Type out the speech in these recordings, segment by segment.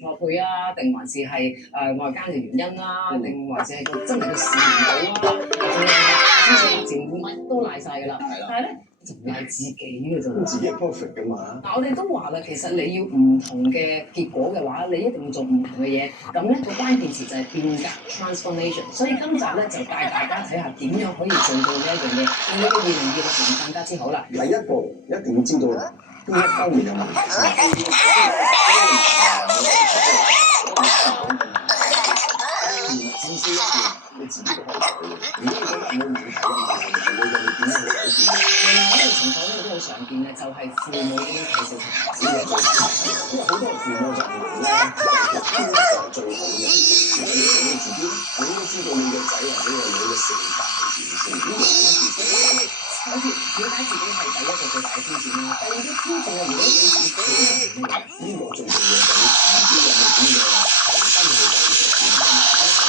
錯配啊，定還是係外間嘅原因啦，定還是係個真係佢試唔到啊，之前前乜都賴晒㗎啦。但係咧就唔賴自己嘅啫。自己係 perfect 㗎嘛。嗱，我哋都話啦，其實你要唔同嘅結果嘅話，你一定要做唔同嘅嘢。咁咧個關鍵詞就係變革 transformation。所以今集咧就帶大家睇下點樣可以做到呢一樣嘢，令你嘅2026年更加之好啦。第一步一定要知道邊一方面有問題先。至少一年你自己都可以改嘅。如果你覺得冇問題嘅話，你點樣去改變？另外一個情況咧都好常見嘅，就係父母已經睇小朋友。呢個最慘，因為好多父母就認為咧，邊一個係最好嘅？其實你做你自己，你應該知道你嘅仔或者你嘅性格係點先。呢個係一件事。好似了解自己係第一個最大嘅挑戰啦。第二個挑戰係如果你自己呢個最重要就係你自己有冇咁嘅求生去改變。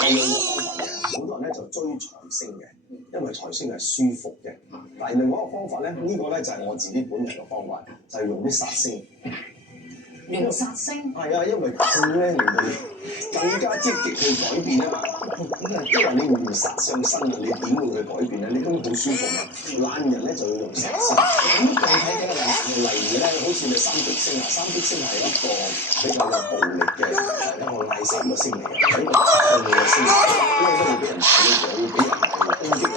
有兩個方法嘅，好多人咧就追財星嘅，因為財星係舒服嘅。但係另外一個方法咧，呢個咧就係我自己本人嘅方法，就係用啲殺星。用殺星係啊，因為佢咧令到你更加積極去改變啊嘛。因為你唔殺上身啊，你點會去改變咧？你根本好舒服啊。懶人咧就要用殺星。咁具體幾個例子，例如咧，好似你三碧星啊，三碧星係一個比較有暴力嘅一個賴神嘅星嚟嘅，係一個暴力嘅星，因為都會俾人睇到，會俾人攻擊你。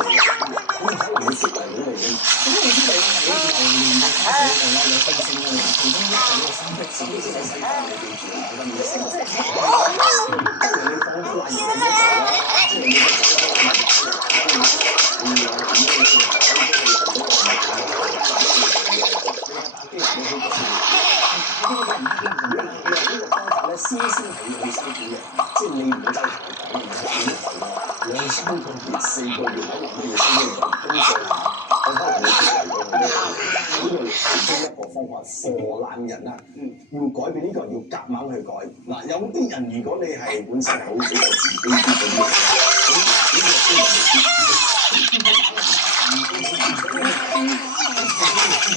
咁可能會激勵到你嘅。咁你知道喺流年嘅花水度咧有星星㗎嘛？其中一個呢個三碧星就係世界你記住啦，咁嘅星即係即係你放啲壞嘢喺度啦，即係你嘅仔女會有點樣去先係要去辛苦嘅，即係你唔好走行講，唔好點講兩三個月、4個月可能都要辛苦工作，我可能會激勵到佢哋。呢個其中一個方法，貨懶人啊，要改變呢個要夾硬去改。嗱，有啲人如果你係本身係好比較自卑啲嗰啲，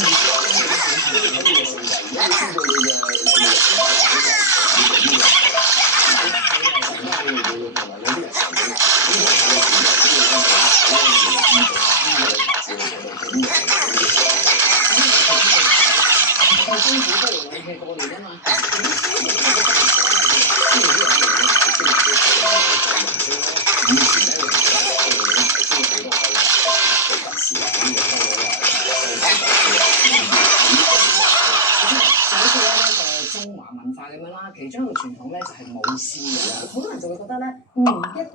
咁呢個先係未辛苦不如你嘅過年啊嘛。以前咧，你大家都會提升好多費用，特時啊，咁嘅方案啊，就好似咧個中華文化咁樣啦，其中一個傳統咧就係舞獅嘅。好多人就會覺得咧，一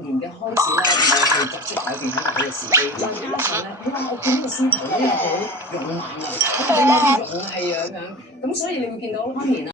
年嘅開始咧，要去作出改變係一個好嘅時機。再加上咧，哇！我見呢個獅頭咧好勇猛啊，好有啲勇氣啊咁樣。咁所以你會見到當年啊。